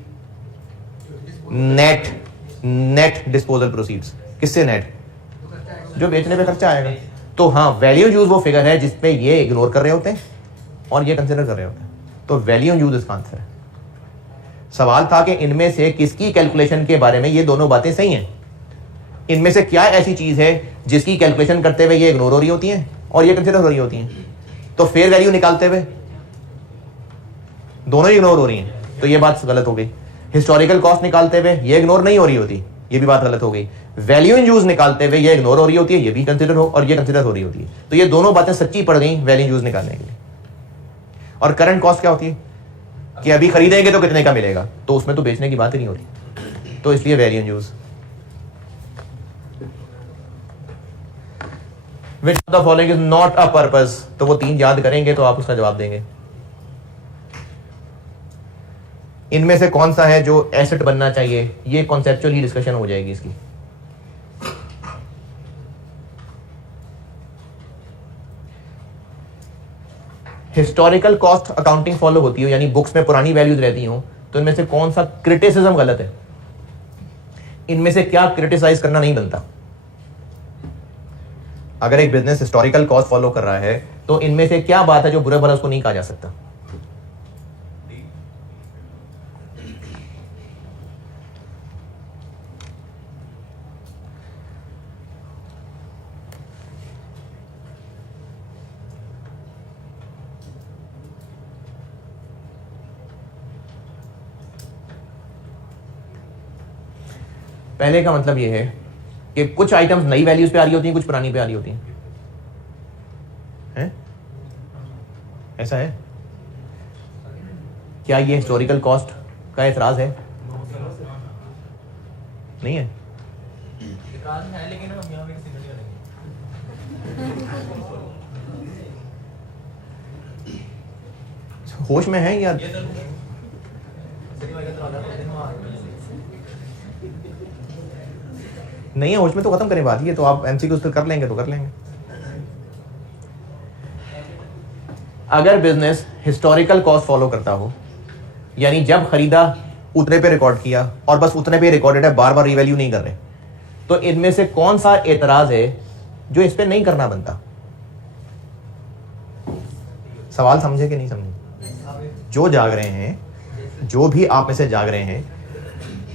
नेट डिस्पोजल प्रोसीड्स। किससे नेट? जो बेचने पे खर्चा आएगा। तो हाँ, वैल्यू यूज वो फिगर है जिसपे ये इग्नोर कर रहे होते हैं और ये कंसिडर कर रहे होते हैं, तो वैल्यू यूज इसका आंसर है। सवाल था कि इनमें से किसकी कैलकुलेशन के बारे में ये दोनों बातें सही हैं। इनमें से क्या ऐसी चीज है जिसकी कैलकुलेशन करते हुए ये इग्नोर हो रही होती हैं और ये कंसिडर हो रही होती हैं? तो फेयर वैल्यू निकालते हुए दोनों ही इग्नोर हो रही हैं, तो ये बात गलत हो गई। हिस्टोरिकल कॉस्ट निकालते हुए ये इग्नोर नहीं हो रही होती, ये भी बात गलत हो गई। वैल्यू इन यूज निकालते हुए ये इग्नोर हो रही होती है, ये भी कंसिडर हो, और ये कंसिडर हो रही होती है, तो ये दोनों बातें सच्ची पड़ गई वैल्यू यूज निकालने के लिए। और करंट कॉस्ट क्या होती है कि अभी खरीदेंगे तो कितने का मिलेगा, तो उसमें तो बेचने की बात ही नहीं होती, तो इसलिए value in use. Which of the following is not a purpose? तो वो तीन याद करेंगे तो आप उसका जवाब देंगे। इनमें से कौन सा है जो एसेट बनना चाहिए? ये कॉन्सेप्चुअली डिस्कशन हो जाएगी इसकी। हिस्टोरिकल कॉस्ट अकाउंटिंग फॉलो होती हो, यानी बुक्स में पुरानी वैल्यूज रहती हो, तो इनमें से कौन सा क्रिटिसिज्म गलत है? इनमें से क्या क्रिटिसाइज करना नहीं बनता? अगर एक बिजनेस हिस्टोरिकल कॉस्ट फॉलो कर रहा है तो इनमें से क्या बात है जो बुरा भला उसको नहीं कहा जा सकता? पहले का मतलब यह है कि कुछ आइटम्स नई वैल्यूज पे आ रही होती हैं, कुछ पुरानी पे आ रही होती हैं। ऐसा है क्या? ये हिस्टोरिकल कॉस्ट का एतराज है? नहीं है। एतराज है, लेकिन हम यहाँ पे सिग्नल करेंगे। होश में है या ये तो सही भाई का एतराज है, हम आ रहे हैं। नहीं है होश में तो खत्म करें बात। ये तो आप एमसीक्यू फिर कर लेंगे तो कर लेंगे। अगर बिजनेस हिस्टोरिकल कॉस्ट फॉलो करता हो, यानी जब खरीदा उतने पे रिकॉर्ड किया और बस उतने पे रिकॉर्डेड है, बार बार रिवैल्यू नहीं कर रहे, तो इनमें से कौन सा एतराज है जो इस पे नहीं करना बनता? सवाल समझे कि नहीं समझे? जो जाग रहे हैं, जो भी आप में से जाग रहे हैं,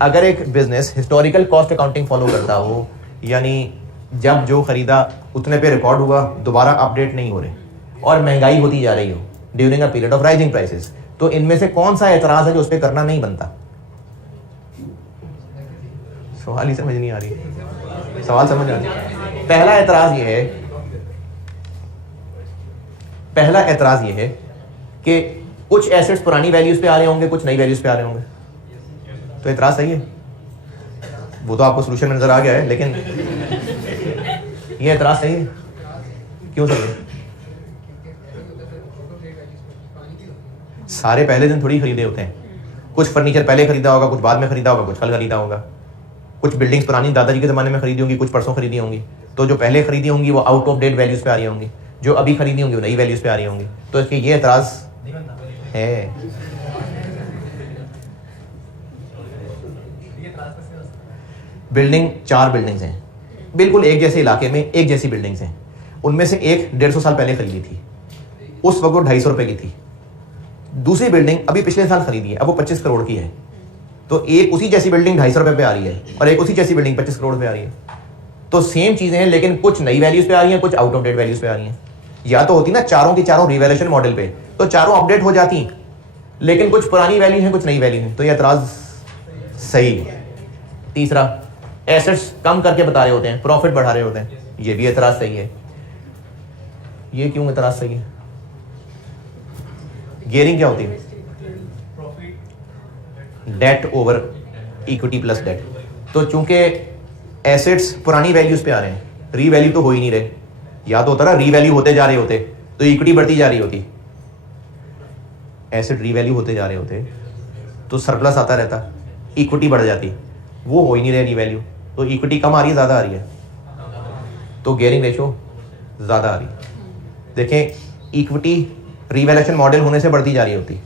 अगर एक business historical cost accounting follow करता हो, यानी जब जो खरीदा उतने पे रिकॉर्ड हुआ, दोबारा अपडेट नहीं हो रहे और महंगाई होती जा रही हो during a period of rising prices, तो इनमें से कौन सा एतराज है जो उस पर करना नहीं बनता? सवाल ही समझ नहीं आ रही। सवाल समझ आ रही? पहला एतराज ये है कि कुछ एसेट्स पुरानी वैल्यूज पे आ रहे होंगे, कुछ नई वैल्यूज पे आ रहे होंगे, तो एतराज सही है। वो तो आपको सोल्यूशन में नजर आ गया है, लेकिन ये एतराज सही है। क्यों सही है? सारे पहले दिन थोड़ी खरीदे होते हैं। कुछ फर्नीचर पहले खरीदा होगा, कुछ बाद में खरीदा होगा, कुछ कल खरीदा होगा। कुछ बिल्डिंग्स पुरानी दादाजी के ज़माने में खरीदी होंगी, कुछ परसों खरीदी होंगी। तो जो पहले खरीदी होंगी वो आउट ऑफ डेट वैल्यूज़ पे आ रही होंगी, जो अभी खरीदी होंगी वो नई वैल्यूज़ पे आ रही होंगी। तो इसके ये एतराज़ है। बिल्डिंग 4 बिल्डिंग्स हैं, बिल्कुल एक जैसे इलाके में एक जैसी बिल्डिंग्स हैं। उनमें से एक 150 साल पहले खरीदी थी, उस वक्त वो 250 रुपये की थी। दूसरी बिल्डिंग अभी पिछले साल खरीदी है, अब वो 25 करोड़ की है। तो एक उसी जैसी बिल्डिंग 250 रुपये पे आ रही है और एक उसी जैसी बिल्डिंग 25 करोड़ पे आ रही है। तो सेम चीज़ें हैं, लेकिन कुछ नई वैल्यूज़ पे आ रही हैं, कुछ आउट ऑफ डेट वैल्यूज़ पे आ रही हैं। या तो होती ना चारों की चारों रिवैल्यूएशन मॉडल पे, तो चारों अपडेट हो जाती, लेकिन कुछ पुरानी वैल्यू है, कुछ नई वैल्यू है, तो ये एतराज़ सही है। तीसरा, एसेट्स कम करके बता रहे होते हैं, प्रॉफिट बढ़ा रहे होते हैं, ये भी एतराज़ सही है। ये क्यों एतराज़ सही है? गियरिंग क्या होती है? Debt over equity plus debt. तो चूंकि एसेट्स पुरानी वैल्यूज पे आ रहे हैं, रीवैल्यू तो हो ही नहीं रहे। या तो होता ना रीवैल्यू होते जा रहे होते तो इक्विटी बढ़ती जा रही होती, एसेट रीवैल्यू होते जा रहे होते तो सरप्लस आता रहता, इक्विटी बढ़ जाती। वो हो ही नहीं रहे रीवैल्यू, तो इक्विटी कम आ रही है, ज़्यादा आ रही है, तो गियरिंग रेशो ज़्यादा आ रही है। देखें, इक्विटी रीवैल्यूएशन मॉडल होने से बढ़ती जा रही होती,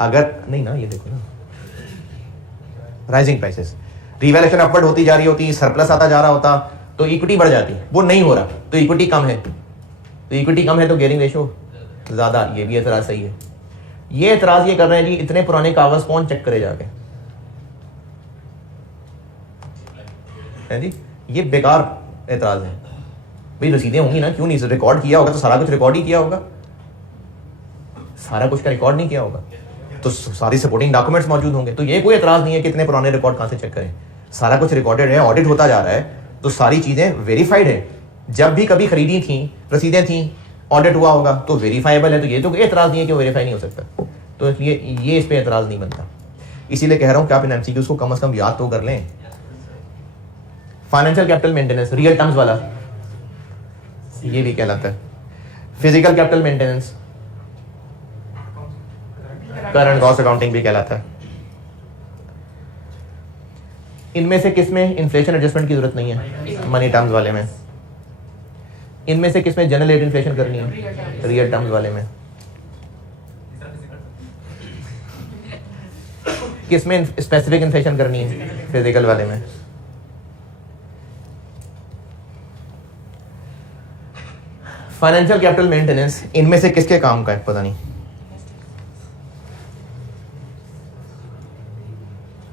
अगर नहीं ना, ये देखो ना, राइजिंग प्राइसेस, रीवैल्यूएशन अपवर्ड होती जा रही होती, सरप्लस आता जा रहा होता तो इक्विटी बढ़ जाती। वो नहीं हो रहा तो इक्विटी कम है, तो इक्विटी कम है तो गियरिंग रेशो ज़्यादा। ये भी एतराज़ सही है। ये एतराज़ ये कर रहे हैं जी, इतने पुराने कागज़ कौन चेक करे जाके, है जी, ये बेकार एतराज़ है। भाई रसीदें होंगी ना, क्यों नहीं? रिकॉर्ड किया होगा तो सारा कुछ रिकॉर्ड ही किया होगा, सारा कुछ का रिकॉर्ड नहीं किया होगा तो सारी सपोर्टिंग डॉक्यूमेंट्स मौजूद होंगे। तो ये कोई एतराज़ नहीं है कि इतने पुराने रिकॉर्ड कहाँ से चेक करें, सारा कुछ रिकॉर्डेड है, ऑडिट होता जा रहा है, तो सारी चीज़ें वेरीफाइड है। जब भी कभी खरीदी थी, रसीदें थी, ऑडिट हुआ होगा तो वेरीफाइबल है। तो ये तो कोई एतराज़ नहीं है कि वेरीफाई नहीं हो सकता। तो इसलिए ये इस पर एतराज़ नहीं बनता। इसीलिए कह रहा हूँ कि आप इन एमसीक्यूज़ को कम से कम याद तो कर लें। Financial capital maintenance, real terms वाला, ये भी कहलाता है। Physical capital maintenance, current cost accounting भी कहलाता है। इनमें से किसमें इन्फ्लेशन एडजस्टमेंट की जरूरत नहीं है? मनी टर्म्स वाले में। इनमें से किसमें जनरल रेट इन्फ्लेशन करनी है? रियल टर्म्स वाले में। किसमें स्पेसिफिक इन्फ्लेशन करनी है? फिजिकल वाले में। फाइनेंशियल कैपिटल मेंटेनेंस इनमें से किसके काम का है? पता नहीं।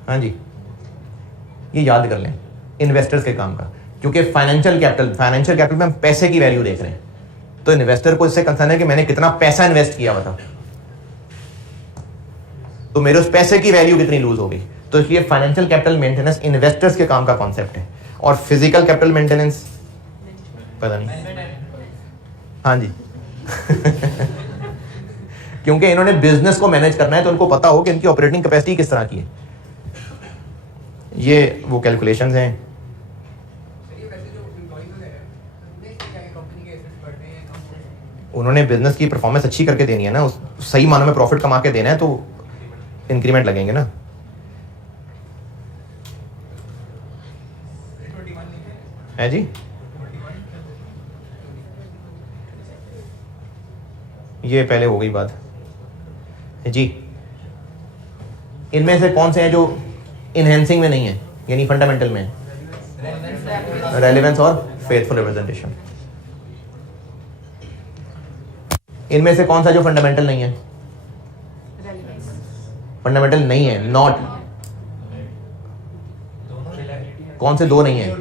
हाँ जी, ये याद कर लें, इन्वेस्टर्स के काम का। क्योंकि फाइनेंशियल कैपिटल में हम पैसे की वैल्यू देख रहे हैं, तो इन्वेस्टर को इससे कंसर्न है कि मैंने कितना पैसा इन्वेस्ट किया हुआ था, तो मेरे उस पैसे की वैल्यू कितनी लूज होगी। तो इसलिए फाइनेंशियल कैपिटल मेंटेनेंस इन्वेस्टर्स के काम का कॉन्सेप्ट है। और फिजिकल कैपिटल मेंटेनेंस पता नहीं। हाँ जी क्योंकि इन्होंने बिजनेस को मैनेज करना है, तो उनको पता हो कि इनकी ऑपरेटिंग कैपेसिटी किस तरह की है। ये वो कैलकुलेशंस हैं। उन्होंने बिजनेस की परफॉर्मेंस अच्छी करके देनी है ना, उस सही मानों में प्रॉफिट कमा के देना है, तो इंक्रीमेंट लगेंगे ना। है जी, ये पहले हो गई बात जी। इनमें से कौन से हैं जो इनहेंसिंग में नहीं है, यानी फंडामेंटल में है? रेलेवेंस और फेथफुल रिप्रेजेंटेशन। इनमें से कौन सा जो फंडामेंटल नहीं है? फंडामेंटल नहीं है, नॉट। कौन से दो नहीं है?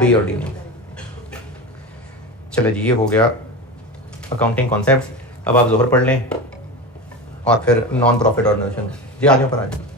बी और डी नहीं। चलो जी, ये हो गया अकाउंटिंग कॉन्सेप्ट। अब आप जोहर पढ़ लें और फिर नॉन प्रॉफिट ऑर्गेनाइजेशन। जी आगे ऊपर आ जाए।